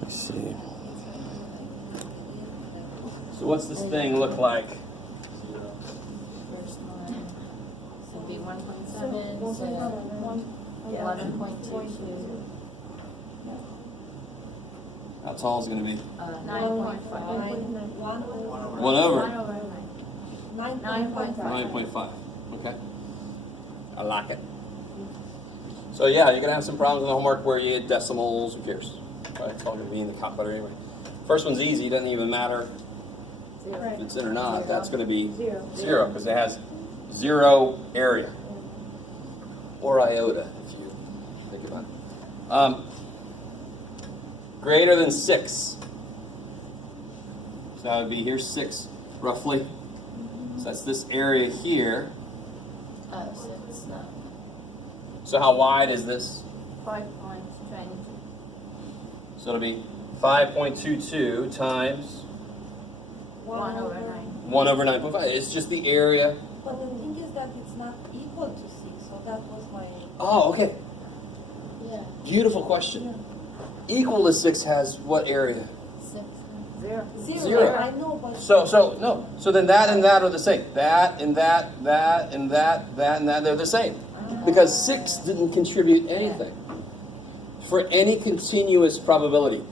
Let's see. So what's this thing look like? First one would be 1.7, so 11.22. How tall is it going to be? 9.5. 1 over. 9.5. 9.5. Okay. I like it. So yeah, you're going to have some problems in the homework where you hit decimals. Who cares? Right? It's all going to be in the calculator anyway. First one's easy. It doesn't even matter if it's in or not. That's going to be 0 because it has 0 area. Or iota, if you think about it. Greater than 6. So that would be, here's 6, roughly. So that's this area here. Oh, so it's not So how wide is this? 5.22. So it'll be 5.22 times 1 over 9. 1 over 9.5. It's just the area. But the thing is that it's not equal to 6, so that was my... Oh, okay. Yeah. Beautiful question. Equal to 6 has what area? 6. 0. Zero. I know, but... So then that and that are the same. That and that and that, and that, they're the same. Because 6 didn't contribute anything. For any continuous probability,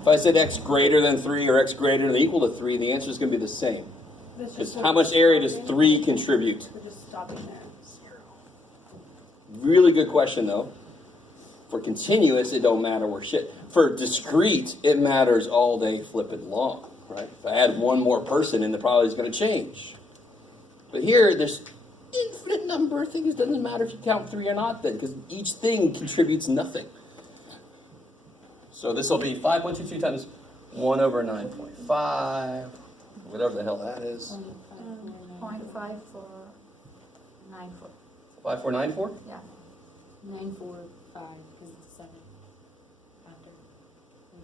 if I said x greater than 3 or x greater than or equal to 3, the answer is going to be the same. Because how much area does 3 contribute? We're just stopping there. Really good question, though. For continuous, it don't matter where shit. For discrete, it matters all day flipping long, right? If I add one more person in, the probability is going to change. But here, there's infinite number of things. It doesn't matter if you count 3 or not then, because each thing contributes nothing. So this will be 5.22 times 1 over 9.5, whatever the hell that is. 0.5 for 9 4. 5494? Yeah. 945 because it's a 7 after.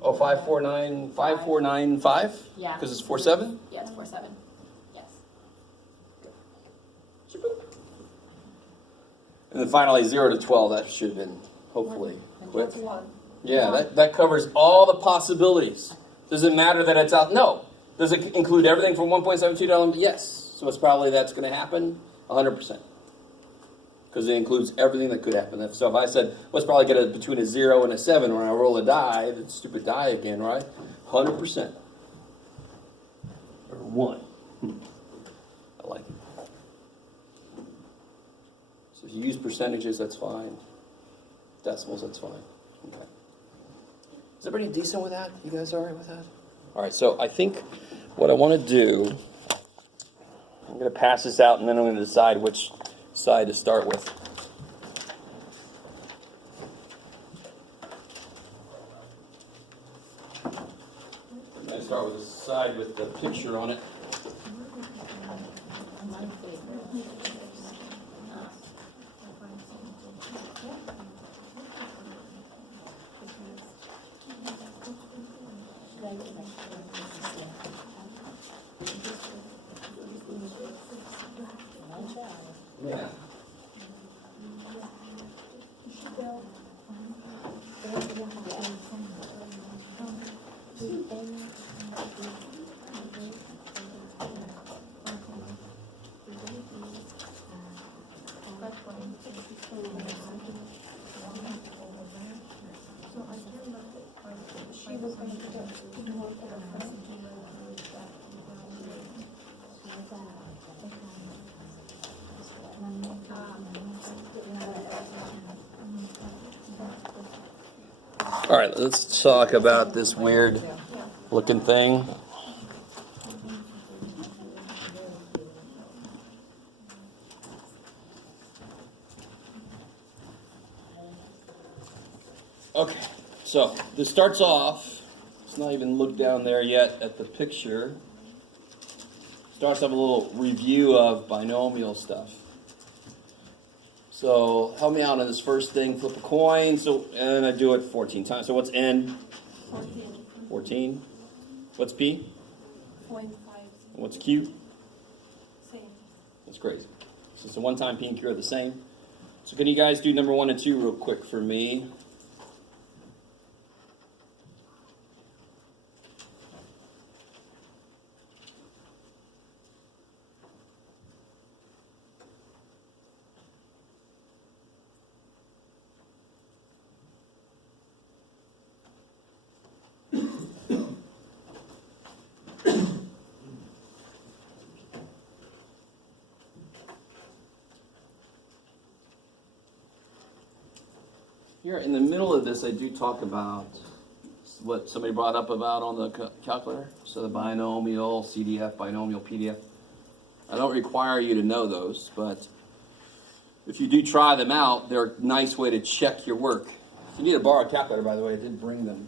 Oh, 5495? Yeah. Because it's 47? Yeah, it's 47. Yes. And then finally, 0 to 12, that should have been, hopefully, quick. That's 1. Yeah, that covers all the possibilities. Does it matter that it's out? No. Does it include everything from 1.72 down? Yes. So it's probably that's going to happen 100%. Because it includes everything that could happen. So if I said, let's probably get between a 0 and a 7 when I roll a die, the stupid die again, right? 100%. Or 1. I like it. So if you use percentages, that's fine. Decimals, that's fine. Okay. Is everybody decent with that? You guys all right with that? All right, so I think what I want to do, I'm going to pass this out and then I'm going to decide which side to start with. I'm going to start with the side with the picture on it. Yeah. All right, let's talk about this weird looking thing. Okay, so this starts off, let's not even look down there yet at the picture. Starts off a little review of binomial stuff. So help me out on this first thing, flip a coin, and I do it 14 times. So what's n? 14. 14. What's p? 0.5. What's q? Same. That's crazy. So one-time p and q are the same. So can you guys do number 1 and 2 real quick for me? Here in the middle of this, I do talk about what somebody brought up about on the calculator. So the binomial, CDF, binomial, PDF. I don't require you to know those, but if you do try them out, they're a nice way to check your work. If you need to borrow a calculator, by the way, I did bring them.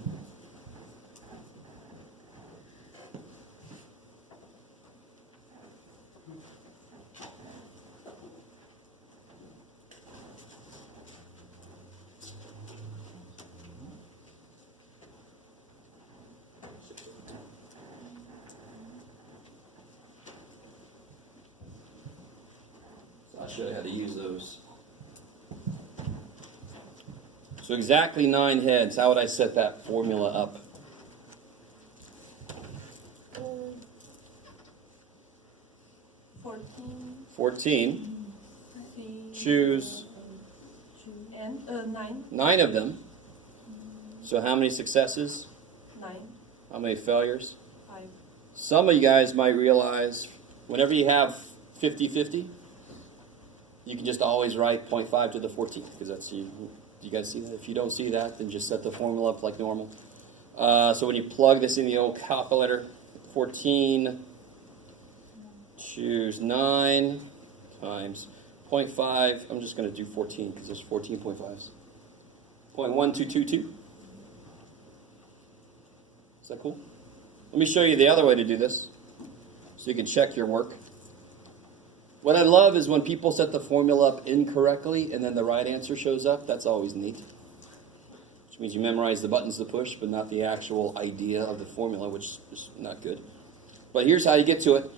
I'll show you how to use those. So exactly 9 heads. How would I set that formula up? 14. Choose And 9. 9 of them. So how many successes? 9. How many failures? 5. Some of you guys might realize whenever you have 50-50, you can just always write 0.5 to the 14th, because that's you. Do you guys see that? If you don't see that, then just set the formula up like normal. So when you plug this in the old calculator, 14, choose 9 times 0.5. I'm just going to do 14 because there's 14.5s. 0.1222. Is that cool? Let me show you the other way to do this so you can check your work. What I love is when people set the formula up incorrectly and then the right answer shows up. That's always neat. Which means you memorize the buttons to push, but not the actual idea of the formula, which is not good. But here's how you get to it.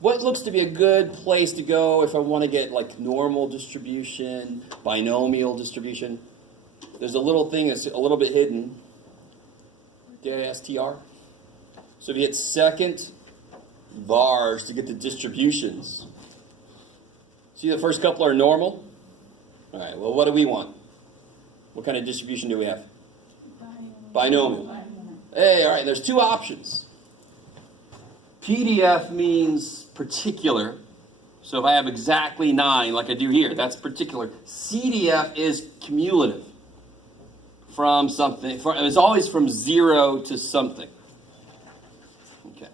What looks to be a good place to go if I want to get like normal distribution, binomial distribution? There's a little thing that's a little bit hidden. DISTR. So if you hit second vars to get the distributions. See, the first couple are normal. All right, well, what do we want? What kind of distribution do we have? Binomial. Hey, all right, there's 2 options. PDF means particular. So if I have exactly 9, like I do here, that's particular. CDF is cumulative. From something. It's always from 0 to something. Okay.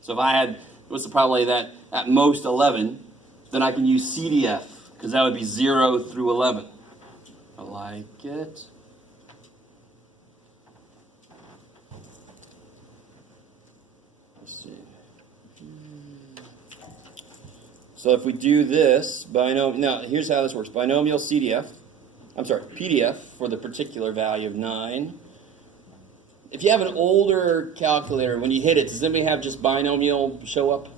So if I had, what's the probability that at most 11, then I can use CDF, because that would be 0 through 11. I like it. Let's see. So if we do this, now here's how this works. Binomial PDF, PDF for the particular value of 9. If you have an older calculator, when you hit it, does anybody have just binomial show up?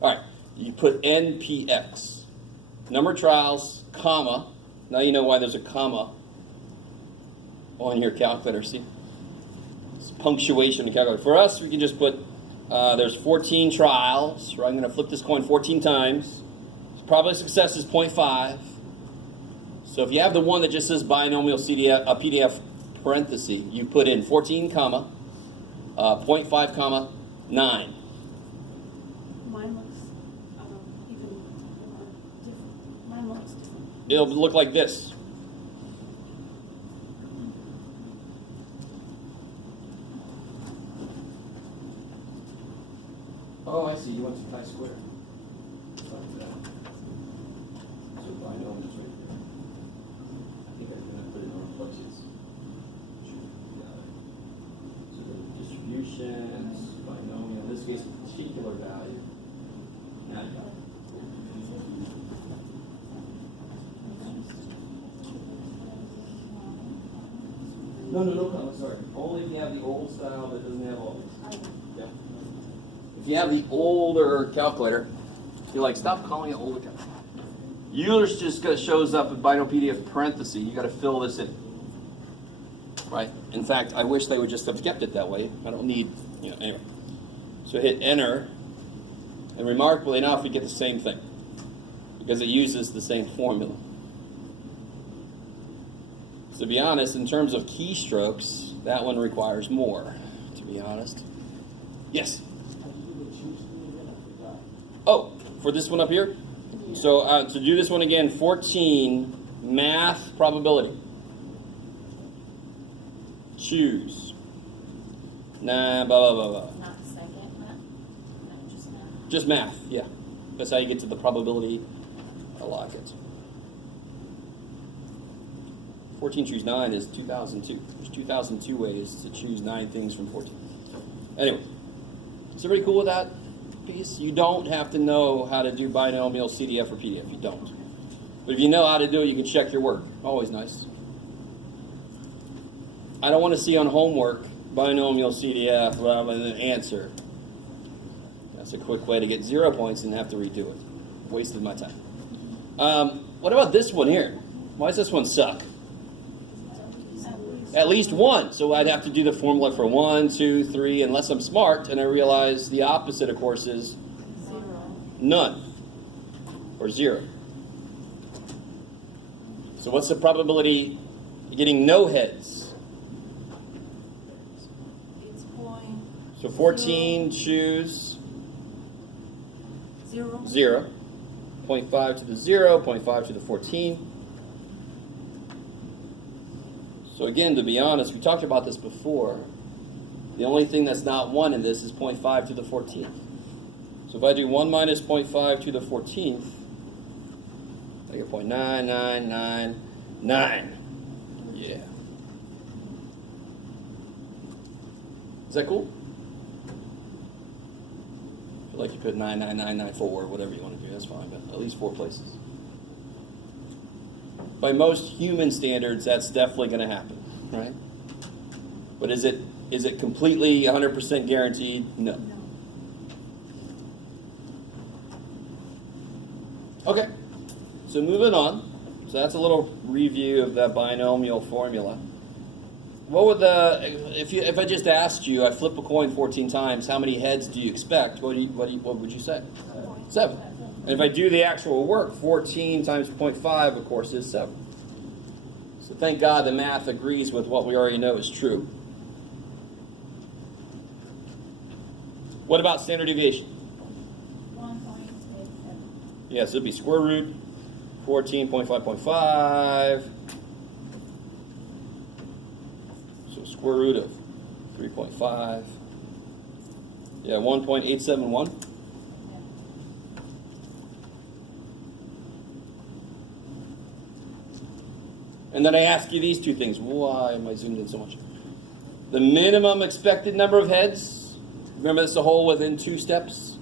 All right. You put NPX, number of trials, comma. Now you know why there's a comma on your calculator, see? It's punctuation in the calculator. For us, we can just put, there's 14 trials, right? I'm going to flip this coin 14 times. Probability of success is 0.5. So if you have the one that just says binomial CDF, PDF parenthesis, you put in 14, comma, 0.5, comma, 9. Mine looks even different. Mine looks different. It'll look like this. Oh, I see. You want some chi-square. Like that. So binomials right there. I think I'm going to put it on places. So the distributions, binomial, in this case, particular value. Now you got it. No, sorry. Only if you have the old style that doesn't have all these. Yeah. If you have the older calculator, you're like, stop calling it older calculator. Euler's just shows up in binomial PDF parenthesis. You got to fill this in. Right? In fact, I wish they would just have kept it that way. I don't need, anyway. So hit enter, and remarkably enough, we get the same thing because it uses the same formula. So to be honest, in terms of keystrokes, that one requires more, to be honest. Yes? Oh, for this one up here? So to do this one again, 14, math probability. choose. Nah, blah, blah, blah, blah. Not second math? No, just math. Just math, yeah. That's how you get to the probability. I like it. 14 choose 9 is 2002. There's 2002 ways to choose 9 things from 14. Anyway, is everybody cool with that piece? You don't have to know how to do binomial CDF or PDF. You don't. But if you know how to do it, you can check your work. Always nice. I don't want to see on homework binomial CDF, blah, blah, the answer. That's a quick way to get 0 points and have to redo it. Wasted my time. What about this one here? Why does this one suck? At least one. So I'd have to do the formula for 1, 2, 3, unless I'm smart, and I realize the opposite, of course, is none or 0. So what's the probability of getting no heads? It's point. So 14 choose 0. 0. 0.5 to the 0, 0.5 to the 14. So again, to be honest, we talked about this before. The only thing that's not 1 in this is 0.5 to the 14th. So if I do 1 minus 0.5 to the 14th, I get 0.9999. Yeah. Is that cool? I feel like you put 99994 or whatever you want to do. That's fine, but at least 4 places. By most human standards, that's definitely going to happen, right? But is it completely 100% guaranteed? No. Okay, so moving on. So that's a little review of that binomial formula. What would if I just asked you, I flip a coin 14 times, how many heads do you expect? What would you say? 7. And if I do the actual work, 14 times 0.5, of course, is 7. So thank God the math agrees with what we already know is true. What about standard deviation? 1.87. Yes, it'd be square root 14.5.5. So square root of 3.5. Yeah, 1.871. And then I ask you these 2 things. Why am I zoomed in so much? The minimum expected number of heads. Remember, this is a whole within 2 steps.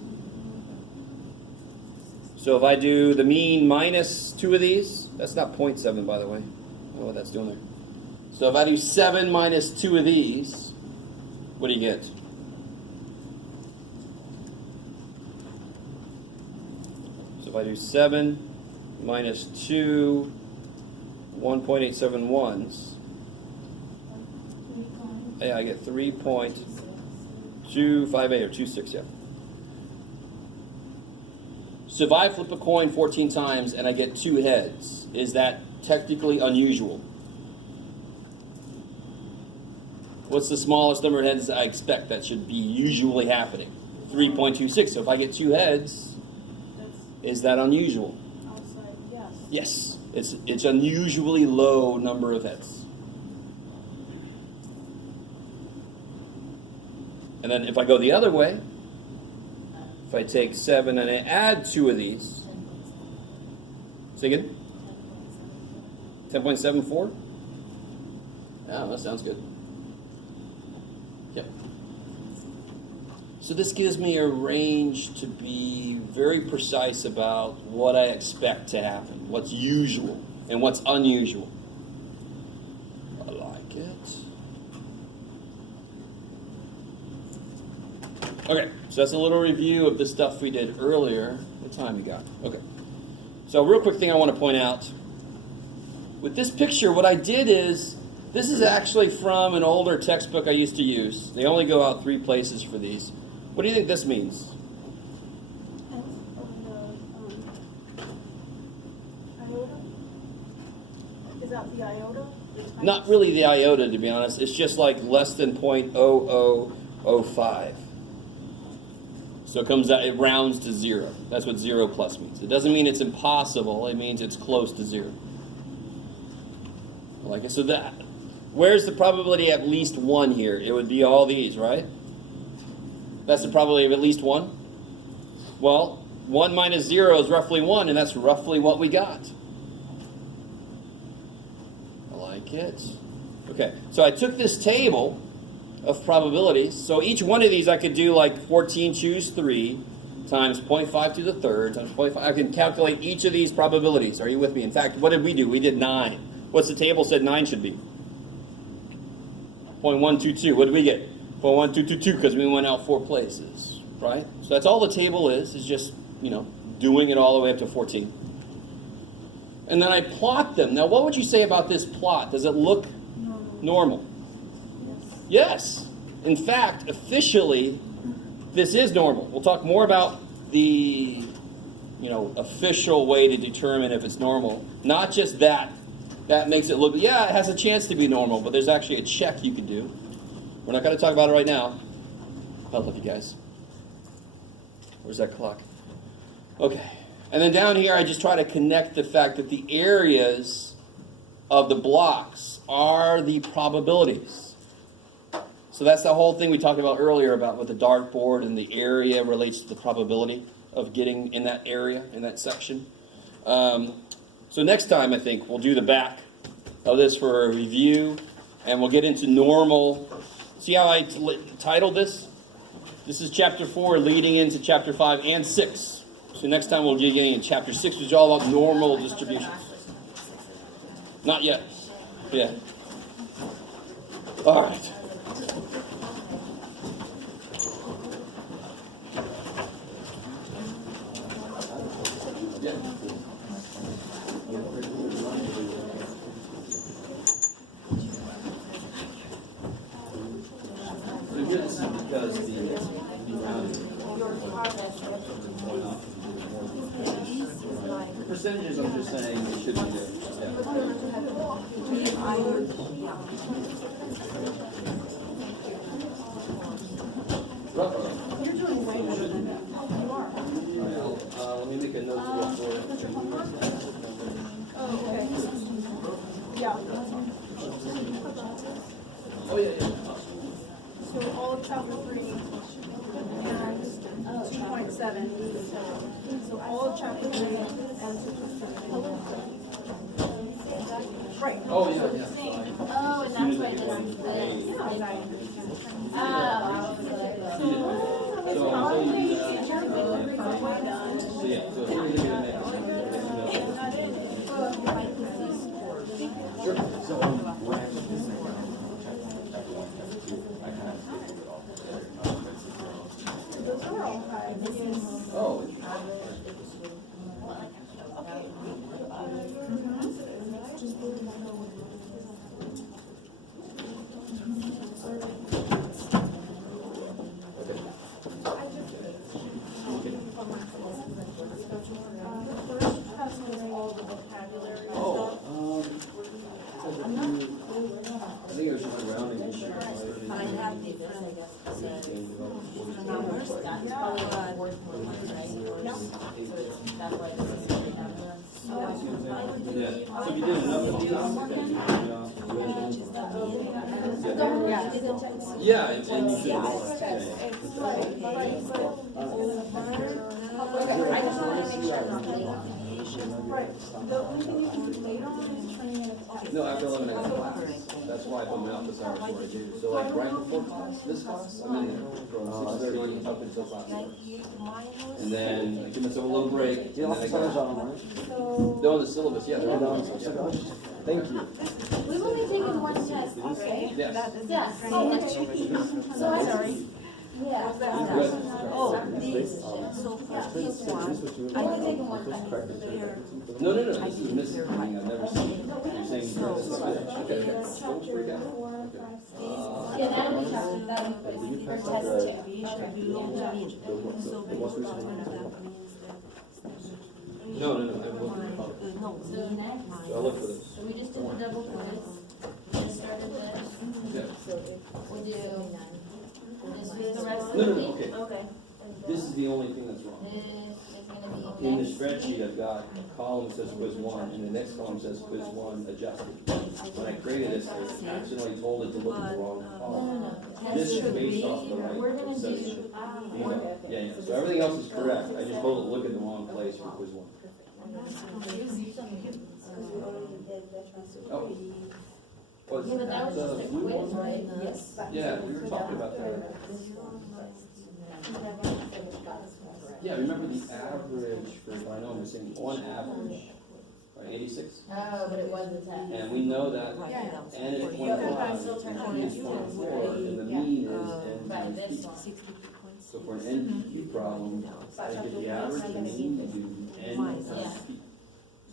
So if I do the mean minus 2 of these, that's not 0.7, by the way. I don't know what that's doing there. So if I do 7 minus 2 of these, what do you get? So if I do 7 minus 2, 1.871s, yeah, I get 3.258 or 26, yeah. So if I flip a coin 14 times and I get 2 heads, is that technically unusual? What's the smallest number of heads I expect that should be usually happening? 3.26. So if I get 2 heads, is that unusual? Outside, Yes. yes. It's unusually low number of heads. And then if I go the other way, if I take 7 and I add 2 of these, say again? 10.74? Yeah, that sounds good. Yep. So this gives me a range to be very precise about what I expect to happen, what's usual and what's unusual. I like it. Okay, so that's a little review of the stuff we did earlier. What time you got? Okay. So real quick thing I want to point out. With this picture, what I did is, this is actually from an older textbook I used to use. They only go out 3 places for these. What do you think this means? Iota? Is that the iota? Not really the iota, to be honest. It's just like less than 0.0005. So it comes out, it rounds to 0. That's what 0 plus means. It doesn't mean it's impossible. It means it's close to 0. Like it. So that Where's the probability at least 1 here? It would be all these, right? That's the probability of at least 1. Well, 1 minus 0 is roughly 1, and that's roughly what we got. I like it. Okay, so I took this table of probabilities. So each one of these I could do like 14 choose 3 times 0.5 to the third times 0.5. I can calculate each of these probabilities. Are you with me? In fact, what did we do? We did 9. What's the table said 9 should be? 0.122. What did we get? 0.1222 because we went out 4 places, right? So that's all the table is just, doing it all the way up to 14. And then I plot them. Now, what would you say about this plot? Does it look normal? Yes. In fact, officially, this is normal. We'll talk more about the, official way to determine if it's normal. Not just that. That makes it look, it has a chance to be normal, but there's actually a check you can do. We're not going to talk about it right now. I love you guys. Where's that clock? Okay. And then down here, I just try to connect the fact that the areas of the blocks are the probabilities. So that's the whole thing we talked about earlier about with the dartboard, and the area relates to the probability of getting in that area, in that section. So next time, I think, we'll do the back of this for a review, and we'll get into normal. See how I titled this? This is chapter 4 leading into chapter 5 and 6. So next time we'll get into chapter 6, which is all about normal distributions. Not yet. Yeah. All right. Percentages, I'm just saying, it should be there. You're doing way better than you are. Let me make a note to go forward. Oh, okay. Yeah. Oh, yeah. So all of chapter 3 and 2.7. So all of chapter 3 and 2.7. Right. Oh, yeah. Oh, and that's why this is Those are all high. Oh. I think it was just rounding issue. I have different numbers. Yeah. So if you did enough of these, yeah, and you did I just want to make sure. Right. The only thing you can do later on is training in a class. No, after 11 o'clock. That's why I put my office hours where I do. So like right before class, this class, I'm in there from 6:30 up until class. And then I give myself a little break. And then I go. So. They're on the syllabus, yeah. They're on the syllabus. Thank you. We've only taken one test. Okay. Yes. Yes. So I'm sorry. Yeah. Oh, this, so for this one, I only taken one test. No. This is missing. I've never seen. You're saying okay. Don't freak out. Yeah, that'll be tough. That'll be for test 2. No. I'm looking for it. So next, So I'll look for this. so we just did the double quiz. We started this. Yeah. We'll do this with the rest of No, the week. okay. Okay. This is the only thing that's wrong. This is gonna be In the next spreadsheet, week. I've got a column that says quiz 1, and the next column says quiz 1 adjusted. When I created this, I accidentally told it to look at the wrong No, column. no, This is should based be- off the right. We're gonna it says- do, Yeah, so everything else is correct, I just told it to look at the wrong place for quiz 1. Oh. Was yeah, but that was just a the- quiz, right? Yes. Yeah, we were talking about that. Yeah, remember the average for binomial, saying on average, right, 86? Oh, but it was a test. And we know that n is 25, and p is 24, and the mean is Right, n this times p. one. So for an NPQ problem, I get the average, the mean, you do n times Yeah. p.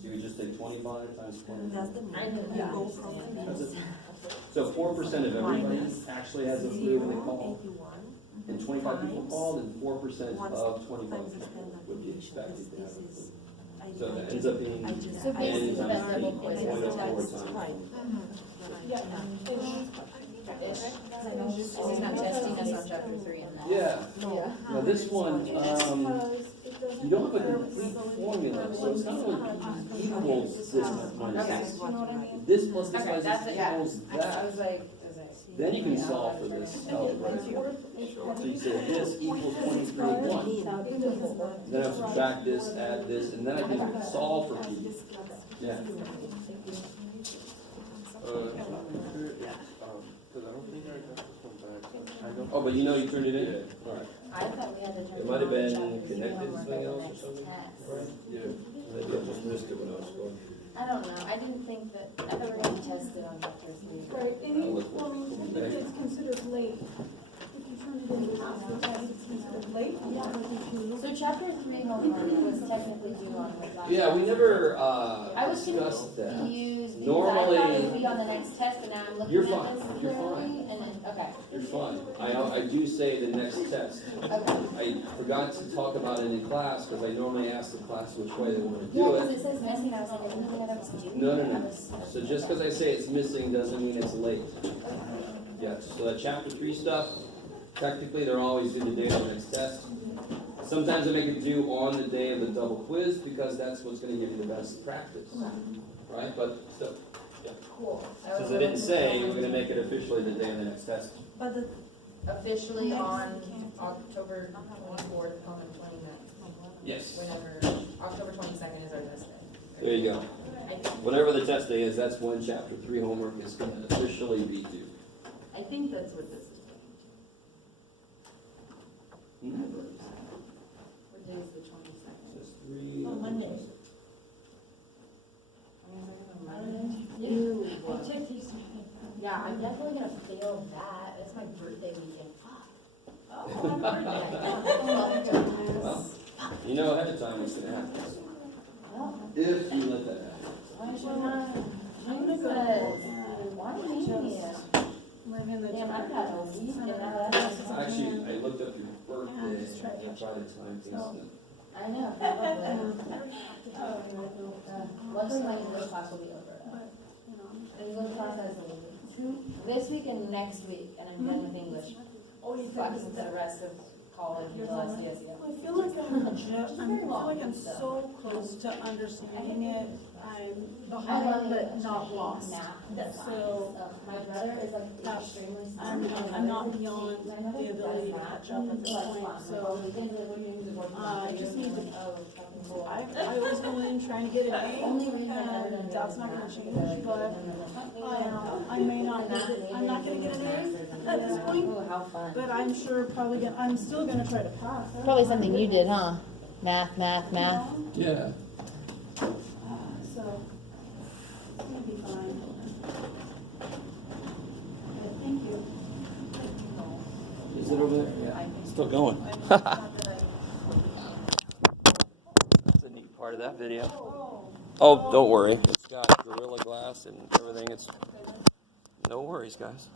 So you just take 25 times 20. I didn't That's it. So 4% of everybody actually has a flu when they call, and 25 people called, and 4% of 25 people would be expected to have a flu. So that ends up being So n basically the best times double p, quiz is 0.04 a times. Yeah. He's not testing us on chapter 3 in that. Yeah. Yeah. Now this one, you don't have a complete formula, so it's not like equals this minus Okay. this. This plus this Okay, minus that's this it, yeah. equals I that. was like, Then you can solve for this algebra here. So you say this equals 23.1. Then I subtract this, add this, and then I can solve for p. Yeah. Oh, but you know you turned it in. Right. I thought we had to turn. It might have been chapter 3 connected to homework something at the else or next something. test. Yeah. Maybe I just missed it when I was going. I don't know, I didn't think that, I thought we were gonna test it on chapter 3. Right, any, well, I mean, technically it's considered late. If you turn it in after that, it's considered late. So chapter 3 homework was technically due on the last. Yeah, we never, I was discussed that. confused because Normally- I thought it would be on the next test, and now I'm looking You're at fine, this you're clearly, fine. and then, okay, You're fine. I do say the next test. okay. I forgot to talk about it in class, because I normally ask the class which way they want to Yeah, do because it. it says missing, I was like, isn't that that was due? No, no, I no. was- So just because I say it's missing doesn't mean it's late. Yeah, so that chapter 3 stuff, technically they're always due the day of the next test. Sometimes I make it due on the day of the double quiz, because that's what's going to give you the best practice. Right? But still, Cool. since I didn't say, we're going to make it officially the day of the next test. But the Officially on October 24th, on the 29th, Yes. whenever, October 22nd is our test day. There you go. Whatever the test day is, that's when chapter 3 homework is going to officially be due. I think that's what this is. Hmm? What day is the 22nd? Just 3. Monday. Yeah, I'm definitely gonna fail that. It's my birthday weekend. Well, you know ahead of time what's going to happen. If you let that happen. Why should I? Why me? Damn, I've got a weekend out of that. Actually, I looked up your birthday and I tried to time things. I know, probably. Once my English class will be over. English class has this week and next week, and I'm done with English. Flex into the rest of college until SDSU. I feel like I'm so close to understanding it. I'm I love behind, it. but not lost. So My brother is like extremely I'm not beyond the ability to catch up at this point. So I just need to. I was going in trying to get an A, and that's not going to change. But I may not get it. I'm not going to get an A at this point. Oh, how fun. But I'm sure probably gonna. I'm still going to try to pass. Probably something you did, huh? Math. Yeah. So it'll be fine. Okay, thank you. Is it over there? Yeah. Still going. That's a neat part of that video. Oh, don't worry. It's got Gorilla Glass and everything. It's no worries, guys.